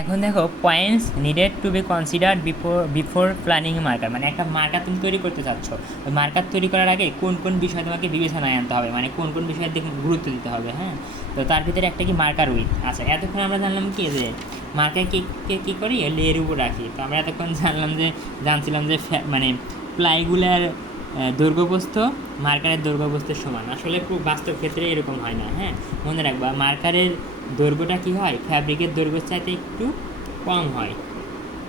এখন দেখো points needed to be considered before planning marker, মানে একটা মার্কার তুমি তৈরি করতে চাচ্ছ। ওই মার্কার তৈরি করার আগে কোন কোন বিষয় তোমাকে বিবেচনায় আনতে হবে, মানে কোন কোন বিষয়ের দিকে গুরুত্ব দিতে হবে। হ্যাঁ, তো তার ভিতরে একটা কি মার্কার উইথ। আচ্ছা, এতক্ষণ আমরা জানলাম কি যে মার্কার কী করি, লেয়ের উপর রাখি। তো আমরা এতক্ষণ জানছিলাম যে মানে প্লাইগুলার দৈর্ঘ্যপ্রস্থ মার্কারের দৈর্ঘ্যপ্রস্থের সমান। আসলে খুব বাস্তব ক্ষেত্রে এরকম হয় না। হ্যাঁ, মনে রাখবা মার্কারের দৈর্ঘ্যটা কী হয়, ফ্যাব্রিকের দৈর্ঘ্যের চাইতে একটু কম হয়।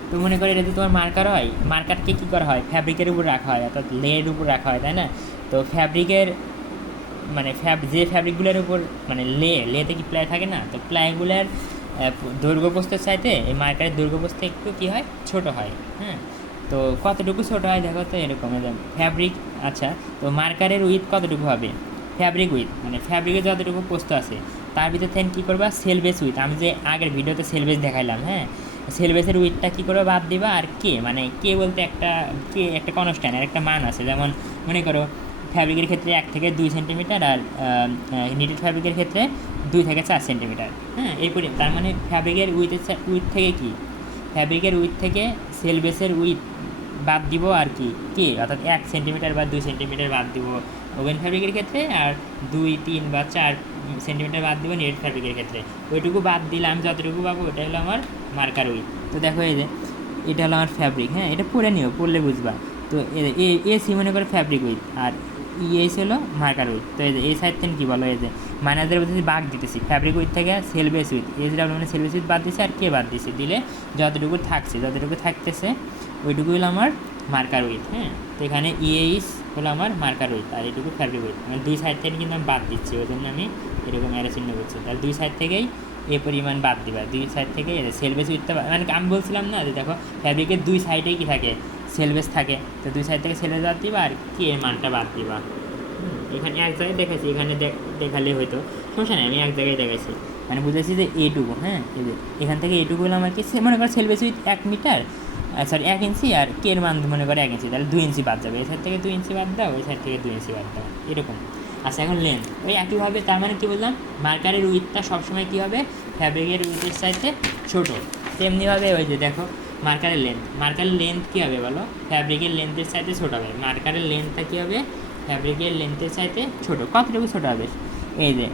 তো মনে করে যদি তোমার মার্কার হয়, মার্কারকে কী করা হয়, ফ্যাব্রিকের উপর রাখা হয়, অর্থাৎ লেয়ের উপর রাখা হয়, তাই না? তো ফ্যাব্রিকের মানে যে ফ্যাব্রিকগুলোর উপর মানে লেতে কি প্লাই থাকে না, তো প্লাইগুলোর দৈর্ঘ্যপ্রস্থের চাইতে এই মার্কারের দৈর্ঘ্যপ্রস্থ একটু কী হয়, ছোট হয়। হ্যাঁ, তো কতটুকু ছোট হয় দেখো তো, এরকম ফ্যাব্রিক। আচ্ছা, তো মার্কারের উইথ কতটুকু হবে, ফ্যাব্রিক উইথ মানে ফ্যাব্রিকের যতটুকু প্রস্থ আছে তার ভিতর থেকে কী করবা, সেলবেস উইথ। আমি যে আগের ভিডিওতে সেলবেস দেখাইলাম, হ্যাঁ, সেলবেসের উইথটা কী করবে, বাদ দিবা। আর কে মানে কে বলতে একটা কনস্ট্যান্ট আর একটা মান আছে। যেমন মনে করো ফ্যাব্রিকের ক্ষেত্রে 1 থেকে 2 সেন্টিমিটার, আর নিটেড ফ্যাব্রিকের ক্ষেত্রে 2 থেকে 4 সেন্টিমিটার। হ্যাঁ, এরপরে তার মানে ফ্যাব্রিকের উইথ থেকে কি, ফ্যাব্রিকের উইথ থেকে সেলবেসের উইথ বাদ দিব। আর কে অর্থাৎ 1 সেন্টিমিটার বা 2 সেন্টিমিটার বাদ দিব ওভেন ফ্যাব্রিকের ক্ষেত্রে, আর 2, 3 বা 4 সেন্টিমিটার বাদ দিব নেট ফ্যাব্রিকের ক্ষেত্রে। ওইটুকু বাদ দিলে আমি যতটুকু পাবো ওটা হলো আমার মার্কার উইথ। তো দেখো এই যে এটা হলো আমার ফ্যাব্রিক। হ্যাঁ, এটা পড়ে নিও, পড়লে বুঝবা। তো এসি মনে করে ফ্যাব্রিক উইথ, আর ইএস হলো মার্কার উইথ। তো এই সাইড থেকে কী বলো, এই যে মাইনাসের মধ্যে বাদ দিতেছি ফ্যাব্রিক উইথ থেকে সেলবেস উইথ, এসডাব্লিউ মানে সেলবেস উইথ বাদ দিছে, আর কে বাদ দিছে দিলে যতটুকু থাকতেছে ওইটুকু হলো আমার মার্কার উইথ। হ্যাঁ, তো এখানে ইএইস হলো আমার মার্কার উইথ, আর এইটুকু ফ্যাব্রিক উইথ। মানে দুই সাইড থেকে কিন্তু আমি বাদ দিচ্ছি, ওই জন্য আমি এরকম অ্যারো চিহ্ন করছি। তাহলে দুই সাইড থেকেই এ পরিমাণ বাদ দিবা, দুই সাইড থেকে সেলবেস উইথটা মানে আমি বলছিলাম না যে দেখো ফ্যাব্রিকের দুই সাইডেই কী থাকে, সেলবেস থাকে। তো দুই সাইড থেকে সেলবেস বাদ দিবা আর কে এর মানটা বাদ দিবা। এখানে এক জায়গায় দেখাচ্ছি, এখানে দেখালে হয়তো সমস্যা নেই, আমি এক জায়গায় দেখাচ্ছি। মানে বুঝেছি যে এইটুকু। হ্যাঁ, এই যে এখান থেকে এইটুকু হলো আমার কি, মনে করো সেলবেস উইথ 1 মিটার, সরি 1 ইঞ্চি, আর কে এর মান মনে করে 1 ইঞ্চি, তাহলে 2 ইঞ্চি বাদ যাবে। এই সাইড থেকে 2 ইঞ্চি বাদ দাও, ওই সাইড থেকে 2 ইঞ্চি বাদ দাও, এরকম। আচ্ছা, এখন লেন্থ ওই একইভাবে। তার মানে কী বললাম, মার্কারের উইথটা সবসময় কী হবে, ফ্যাব্রিকের উইথের চাইতে ছোটো। তেমনিভাবে ওই যে দেখো মার্কারের লেন্থ কী হবে বলো, ফ্যাব্রিকের লেন্থের চাইতে ছোটো হবে। মার্কারের লেন্থটা কী হবে, ফ্যাব্রিকের লেন্থের চাইতে ছোটো। কতটুকু ছোটো হবে, এই যে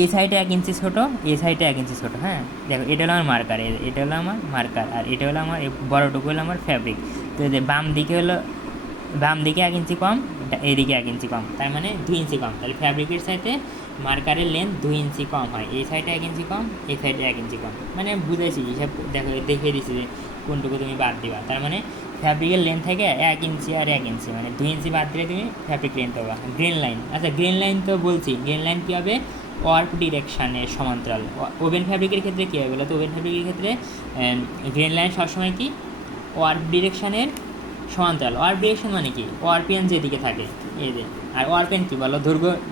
এই সাইডে 1 ইঞ্চি ছোটো, এই সাইডে 1 ইঞ্চি ছোটো। হ্যাঁ, দেখো এটা হলো আমার মার্কার, এটা হলো আমার মার্কার, আর এটা হলো আমার বড়টুকু হলো আমার ফ্যাব্রিক। তো যে বাম দিকে 1 ইঞ্চি কম, এইদিকে 1 ইঞ্চি কম, তার মানে 2 ইঞ্চি কম। তাহলে ফ্যাব্রিকের সাইডে মার্কারের লেন্থ 2 ইঞ্চি কম হয়। এই সাইডে 1 ইঞ্চি কম, এই সাইডে 1 ইঞ্চি কম। মানে বুঝেছি, হিসাব দেখো দেখিয়ে দিচ্ছি যে কোনটুকু তুমি বাদ দিবা। তার মানে ফ্যাব্রিকের লেন্থ থেকে 1 ইঞ্চি আর 1 ইঞ্চি মানে 2 ইঞ্চি বাদ দিলে তুমি ফ্যাব্রিক লেন্থ পাবা। গ্রেন লাইন, আচ্ছা গ্রেন লাইন তো বলছি, গ্রেন লাইন কী হবে, ওয়ার্প ডিরেকশানের সমান্তরাল। ওভেন ফ্যাব্রিকের ক্ষেত্রে কী হবে বলো তো, ওভেন ফ্যাব্রিকের ক্ষেত্রে গ্রেন লাইন সবসময় কি ওয়ার্প ডিরেকশানের সমান্তরাল। ওয়ার্প ডিরেকশন মানে কি, ওয়ারপিএন যেদিকে থাকে এই যে। আর ওয়ারপিএন কী বলো,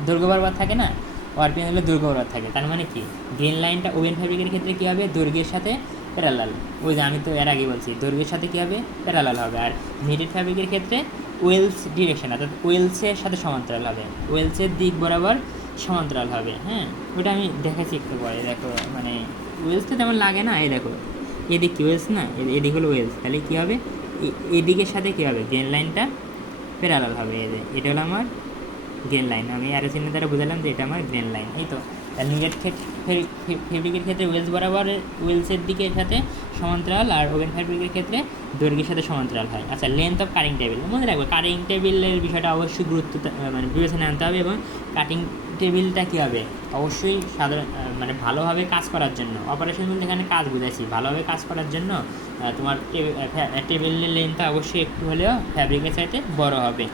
দৈর্ঘ্য বরাবর থাকে না, ওয়ারপিএন হলে দৈর্ঘ্য বরাবর থাকে। তার মানে কি, গ্রেন লাইনটা ওভেন ফ্যাব্রিকের ক্ষেত্রে কী হবে, দৈর্ঘ্যের সাথে প্যারালাল। ওই যে আমি তো এর আগে বলছি দৈর্ঘ্যের সাথে কী হবে, প্যারালাল হবে। আর নিটেড ফ্যাব্রিকের ক্ষেত্রে ওয়েলস ডিরেকশন অর্থাৎ ওয়েলসের সাথে সমান্তরাল হবে, ওয়েলসের দিক বরাবর সমান্তরাল হবে। হ্যাঁ, ওটা আমি দেখাচ্ছি একটু পরে। দেখো মানে ওয়েলস তো তেমন লাগে না, এই দেখো এদিক কি ওয়েলস না, এদিক হলো ওয়েলস। তাহলে কী হবে, এদিকের সাথে কী হবে, গ্রেন লাইনটা প্যারালাল হবে। এই যে এটা হলো আমার গ্রেন লাইন, আমি অ্যারো চিহ্ন দ্বারা বুঝালাম যে এটা আমার গ্রেন লাইন। এই তো নিটেড ফেব্রিকের ক্ষেত্রে ওয়েলস বরাবর ওয়েলসের দিকের সাথে সমান্তরাল, আর ওভেন ফ্যাব্রিকের ক্ষেত্রে দৈর্ঘ্যের সাথে সমান্তরাল হয়। আচ্ছা, লেন্থ অফ কাটিং টেবিল মনে রাখবো, কাটিং টেবিলের বিষয়টা অবশ্যই মানে বিবেচনায় আনতে হবে। এবং কাটিং টেবিলটা কী হবে, অবশ্যই সাধারণ মানে ভালোভাবে কাজ করার জন্য, অপারেশন বলতে এখানে কাজ বুঝাইছি, ভালোভাবে কাজ করার জন্য তোমার টেবিলের লেন্থটা অবশ্যই একটু হলেও ফ্যাব্রিকের চাইতে বড় হবে।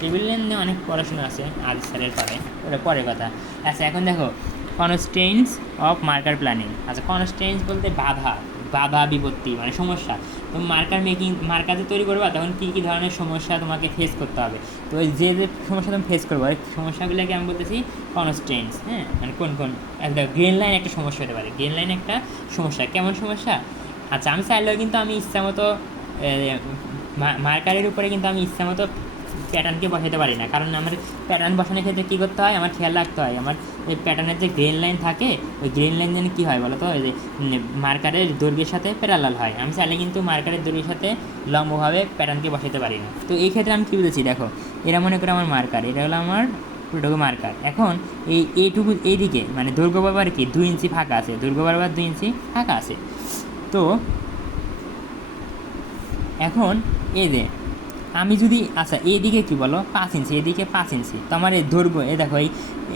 টেবিল লেন্থ নিয়ে অনেক পড়াশোনা আছে আজ স্যারের পরে, ওটা পরে কথা। আচ্ছা, এখন দেখো কনস্ট্রেইনস অফ মার্কার প্ল্যানিং। আচ্ছা, কনস্ট্রেইনস বলতে বাধা বিপত্তি মানে সমস্যা। তুমি মার্কার যে তৈরি করবা তখন কী কী ধরনের সমস্যা তোমাকে ফেস করতে হবে। তো যে সমস্যা তুমি ফেস করবো, ওই সমস্যাগুলোকে আমি বলতেছি কনস্ট্রেইনস। হ্যাঁ, মানে কোন একটা গ্রেন লাইন একটা সমস্যা হতে পারে, গ্রেন লাইন একটা সমস্যা। কেমন সমস্যা, আচ্ছা আমি চাইলেও কিন্তু আমি ইচ্ছা মতো মার্কারের উপরে কিন্তু আমি ইচ্ছা মতো প্যাটার্নকে বসাতে পারি না, কারণ আমার প্যাটার্ন বসানোর ক্ষেত্রে কী করতে হয়, আমার খেয়াল রাখতে হয় আমার এই প্যাটার্নের যে গ্রেন লাইন থাকে ওই গ্রেন লাইন যেন কী হয় বলো তো, ওই যে মার্কারের দৈর্ঘ্যের সাথে প্যারালাল হয়। আমি চাইলে কিন্তু মার্কারের দৈর্ঘ্যের সাথে লম্বভাবে প্যাটার্নকে বসাতে পারি না। তো এই ক্ষেত্রে আমি কী বুঝেছি, দেখো এরা মনে করে আমার মার্কার, এটা হলো আমার পুরোটুকু মার্কার। এখন এইটুকু এইদিকে মানে দৈর্ঘ্য বরাবর কি 2 ইঞ্চি ফাঁকা আছে, দৈর্ঘ্য বরাবর 2 ইঞ্চি ফাঁকা আছে। তো এখন এই যে আমি যদি আচ্ছা এইদিকে কী বলো 5 ইঞ্চি, এদিকে 5 ইঞ্চি, তো আমার এই দৈর্ঘ্য দেখো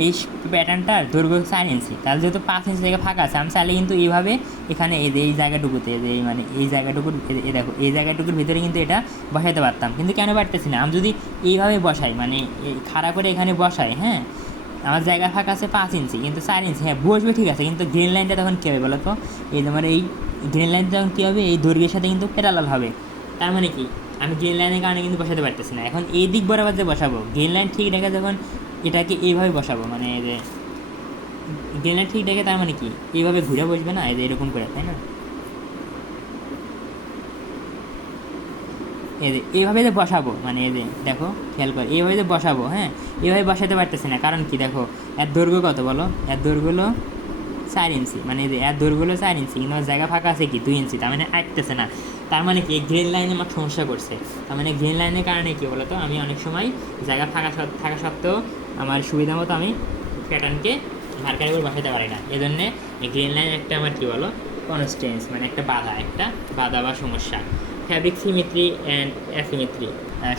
এই প্যাটার্নটার দৈর্ঘ্য 4 ইঞ্চি, তাহলে যেহেতু 5 ইঞ্চি জায়গা ফাঁকা আছে, আমি চাইলে কিন্তু এইভাবে এখানে এই জায়গাটুকুতে মানে এই জায়গাটুকুর দেখো এই জায়গাটুকুর ভিতরে কিন্তু এটা বসাতে পারতাম, কিন্তু কেন পারতেছি না, আমি যদি এইভাবে বসাই মানে খাড়া করে এখানে বসাই, হ্যাঁ আমার জায়গা ফাঁকা আছে 5 ইঞ্চি কিন্তু 4 ইঞ্চি, হ্যাঁ বসবে ঠিক আছে, কিন্তু গ্রিন লাইনটা তখন কী হবে বলো তো, এই তোমার এই গ্রিন লাইনটা তখন কী হবে, এই দৈর্ঘ্যের সাথে কিন্তু প্যারালাল হবে। তার মানে কি আমি গ্রিন লাইনের কারণে কিন্তু বসাতে পারতেছি না। এখন এই দিক বরাবর যে বসাবো গ্রিন লাইন ঠিক রেখে যখন এটাকে এইভাবে বসাবো, মানে এই যে গ্রিন লাইন ঠিক রেখে, তার মানে কি এইভাবে ঘুরে বসবে না, এই যে এরকম করে, তাই না, এই যে এইভাবে যে বসাবো, মানে এই যে দেখো খেয়াল করে এইভাবে যে বসাবো, হ্যাঁ এইভাবে বসাতে পারতেছি না, কারণ কি দেখো এর দৈর্ঘ্য কত বলো, এর দৈর্ঘ্য হলো 4 ইঞ্চি, মানে এই যে এর দৈর্ঘ্য হলো 4 ইঞ্চি, কিন্তু আমার জায়গা ফাঁকা আছে কি 2 ইঞ্চি, তার মানে আঁকতেছে না। তার মানে কি গ্রিন লাইনে আমার সমস্যা করছে, তার মানে গ্রিন লাইনের কারণে কী বলো তো, আমি অনেক সময় জায়গা থাকা সত্ত্বেও আমার সুবিধা মতো আমি প্যাটার্নকে মার্কারের উপর বসাতে পারি না। এই জন্যে গ্রিন লাইন একটা আমার কী বলো কনস্ট্যান্স, মানে একটা বাধা বা সমস্যা। ফ্যাব্রিক সিমেট্রি অ্যান্ড অ্যাসিমেট্রি,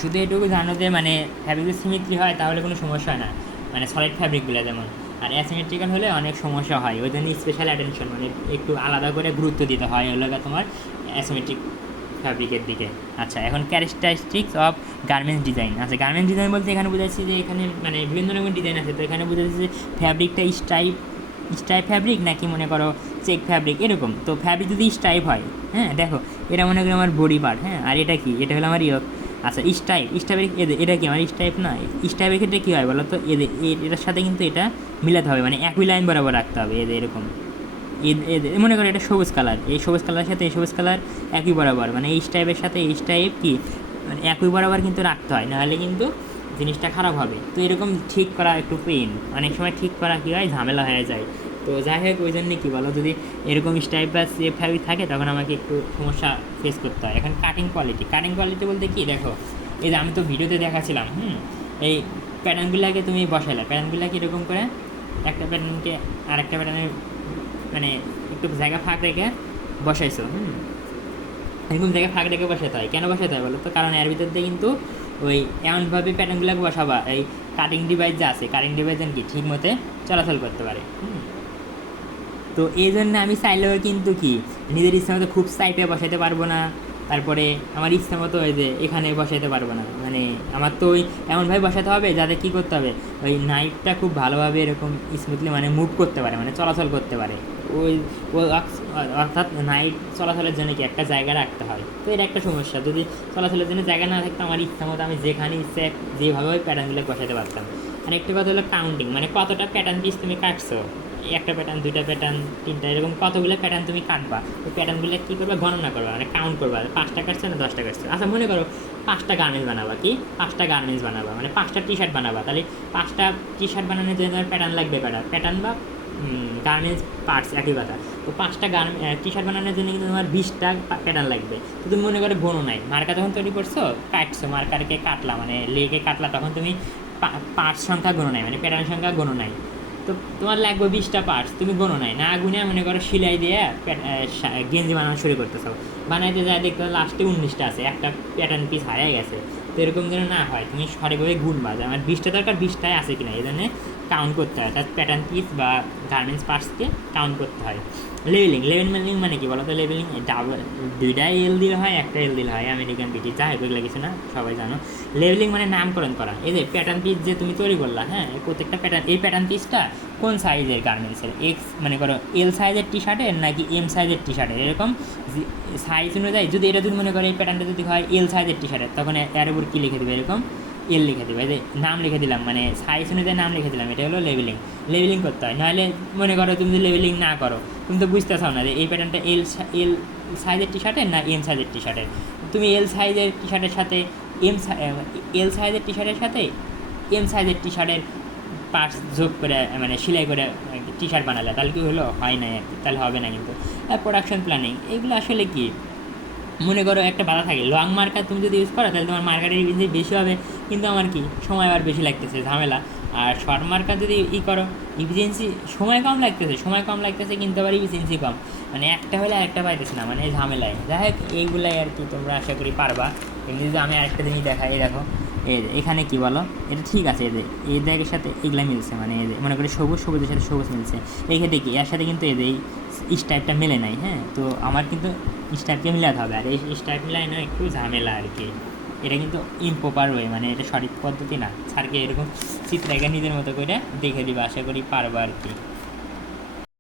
শুধু এটুকু জানো যে মানে ফ্যাব্রিক সিমেট্রি হয় তাহলে কোনো সমস্যা হয় না, মানে সলিড ফ্যাব্রিকগুলো যেমন, আর অ্যাসিমেট্রিক্যাল হলে অনেক সমস্যা হয়, ওই জন্য স্পেশাল অ্যাটেনশন মানে একটু আলাদা করে গুরুত্ব দিতে হয় ওই লাগে তোমার অ্যাসিমেট্রিক ফ্যাব্রিকের দিকে। আচ্ছা এখন ক্যারেক্টারিস্টিক্স অফ গার্মেন্টস ডিজাইন। আচ্ছা গার্মেন্টস ডিজাইন বলতে এখানে বোঝাচ্ছি যে এখানে মানে বিভিন্ন রকমের ডিজাইন আছে, তো এখানে বোঝাচ্ছি যে ফ্যাব্রিকটা স্ট্রাইপ ফ্যাব্রিক নাকি মনে করো চেক ফ্যাব্রিক এরকম। তো ফ্যাব্রিক যদি স্ট্রাইপ হয়, হ্যাঁ দেখো এটা মনে করো আমার বডি পার্ট, হ্যাঁ আর এটা কি, এটা হলো আমার ইয়ক। আচ্ছা স্ট্রাইপের এটা কি আমার স্ট্রাইপ না, স্ট্রাইপের ক্ষেত্রে কী হয় বলো তো, এটার সাথে কিন্তু এটা মিলাতে হবে, মানে একই লাইন বরাবর রাখতে হবে, এরকম মনে করো এটা সবুজ কালার, এই সবুজ কালারের সাথে এই সবুজ কালার একই বরাবর, মানে এই স্ট্রাইপের সাথে এই স্ট্রাইপ কি মানে একই বরাবর কিন্তু রাখতে হয়, নাহলে কিন্তু জিনিসটা খারাপ হবে। তো এরকম ঠিক করা একটু পেন, অনেক সময় ঠিক করা কী হয় ঝামেলা হয়ে যায়। তো যাই হোক ওই জন্যে কী বলো, যদি এরকম স্টাইপ বা সেফ ফ্যাব্রিক থাকে তখন আমাকে একটু সমস্যা ফেস করতে হয়। এখন কাটিং কোয়ালিটি বলতে কি দেখো, এই যে আমি তো ভিডিওতে দেখাচ্ছিলাম, এই প্যাটার্নগুলোকে তুমি বসালে, প্যাটার্নগুলোকে এরকম করে একটা প্যাটার্নকে আর একটা প্যাটার্নের মানে একটু জায়গা ফাঁক রেখে বসাইছো, এরকম জায়গায় ফাঁক রেখে বসাতে হয়। কেন বসাতে হয় বলো তো, কারণ এর ভিতর দিয়ে কিন্তু ওই এমনভাবে প্যাটার্নগুলোকে বসাবা এই কাটিং ডিভাইস যা আছে, কাটিং ডিভাইস যেন কি ঠিক মতে চলাচল করতে পারে। তো এই জন্য আমি চাইলেও কিন্তু কি নিজের ইচ্ছা মতো খুব সাইডে বসাতে পারবো না, তারপরে আমার ইচ্ছা মতো ওই যে এখানে বসাতে পারবো না, মানে আমার তো ওই এমনভাবে বসাতে হবে যাতে কী করতে হবে, ওই নাইফটা খুব ভালোভাবে এরকম স্মুথলি মানে মুভ করতে পারে, মানে চলাচল করতে পারে। ওই অর্থাৎ নাইট চলাচলের জন্য কি একটা জায়গা রাখতে হয়। তো এটা একটা সমস্যা, যদি চলাচলের জন্য জায়গা না থাকতো আমার ইচ্ছা মতো আমি যেখানে ইচ্ছে যেভাবে ওই প্যাটার্নগুলো বসাতে পারতাম। আর একটা কথা হলো কাউন্টিং, মানে কতটা প্যাটার্ন পিস তুমি কাটছো, একটা প্যাটার্ন, দুইটা প্যাটার্ন, তিনটা, এরকম কতগুলো প্যাটার্ন তুমি কাটবা, ওই প্যাটার্নগুলো কী করবা গণনা করবা, মানে কাউন্ট করবা 5টা কাটছে না 10টা কাটছে। আচ্ছা মনে করো 5টা গার্মেন্টস বানাবা, কি 5টা গার্মেন্টস বানাবা মানে 5টা টি শার্ট বানাবা, তাহলে 5টা টি শার্ট বানানোর জন্য প্যাটার্ন লাগবে, প্যাটার্ন বা গার্মেন্টস পার্টস একই কথা। তো 5টা টি শার্ট বানানোর জন্য কিন্তু তোমার 20টা প্যাটার্ন লাগবে। তো তুমি মনে করো গোনো নাই, মার্কা যখন তৈরি করছো কাটছো, মার্কারকে কাটলা মানে লেগে কাটলা, তখন তুমি পার্টস সংখ্যা গোনো নাই, মানে প্যাটার্ন সংখ্যা গোনো নাই। তো তোমার লাগবে 20টা পার্টস, তুমি গোনো নাই, না গুনে মনে করো সেলাই দিয়ে গেঞ্জি বানানো শুরু করতেছো, বানাইতে যায় দেখতে লাস্টে 19টা আছে, একটা প্যাটার্ন পিস হারিয়ে গেছে। তো এরকম যেন না হয়, তুমি সঠিকভাবে গুনবা যে আমার 20টা দরকার 20টায় আছে কিনা, এই জন্য কাউন্ট করতে হয়, অর্থাৎ প্যাটার্ন পিস বা গার্মেন্টস পার্টসকে কাউন্ট করতে হয়। লেভেলিং মানে কি বলো তো, লেভেলিং দুইটা এল দিলে হয়, একটা এল দিলে হয়, আমেরিকান ব্রিটিশ যা হয় ওইগুলো কিছু না, সবাই জানো। লেভেলিং মানে নামকরণ করা, এই যে প্যাটার্ন পিস যে তুমি তৈরি করলা, হ্যাঁ প্রত্যেকটা প্যাটার্ন, এই প্যাটার্ন পিসটা কোন সাইজের গার্মেন্টসের, এক্স মানে করো এল সাইজের টি শার্টের নাকি এম সাইজের টি শার্টের, এরকম সাইজ অনুযায়ী যদি এটা যদি মনে করো এই প্যাটার্নটা যদি হয় এল সাইজের টি শার্টের, তখন এর উপর কী লিখে দেবে, এরকম এল লিখে দেবে, যে নাম লিখে দিলাম, মানে সাইজ অনুযায়ী নাম লিখে দিলাম, এটা হলো লেভেলিং করতে হয়। নাহলে মনে করো তুমি যদি লেভেলিং না করো, তুমি তো বুঝতে চাও না যে এই প্যাটার্নটা এল সাইজের টি শার্টের না এম সাইজের টি শার্টের। তুমি এল সাইজের টি শার্টের সাথে এল সাইজের টি শার্টের সাথে এম সাইজের টি শার্টের পার্টস যোগ করে মানে সেলাই করে টি শার্ট বানালে তাহলে কি হলো, হয় না আর কি, তাহলে হবে না কিন্তু। প্রোডাকশন প্ল্যানিং এগুলো আসলে কি, মনে করো একটা বাধা থাকে, লং মার্কার তুমি যদি ইউজ করো তাহলে তোমার মার্কারের ইফিসিয়েন্সি বেশি হবে, কিন্তু আমার কি সময় আর বেশি লাগতেছে, ঝামেলা। আর শর্ট মার্কার যদি করো, ইফিসিয়েন্সি সময় কম লাগতেছে কিন্তু আবার ইফিসিয়েন্সি কম, মানে একটা হলে আরেকটা পাইতেছে না, মানে ঝামেলায়। যাই হোক এইগুলাই আর কি, তোমরা আশা করি পারবা। এমনি যদি আমি আরেকটা জিনিস দেখাই, এই দেখো এখানে কি বলো, এটা ঠিক আছে, এই দাগের সাথে এগুলা মিলছে, মানে মনে করি সবুজের সাথে সবুজ মিলছে, এই ক্ষেত্রে কি এর সাথে কিন্তু এই স্টাইপটা মেলে নাই, হ্যাঁ, তো আমার কিন্তু স্টাইপকে মিলাতে হবে, আর এই স্টাইপ মিলাই না একটু ঝামেলা আর কি। এটা কিন্তু ইম্প্রপার ওয়ে, মানে এটা সঠিক পদ্ধতি না। স্যারকে এরকম চিত্র এঁকে নিজের মতো করে দেখে দিবা, আশা করি পারবা আর কি।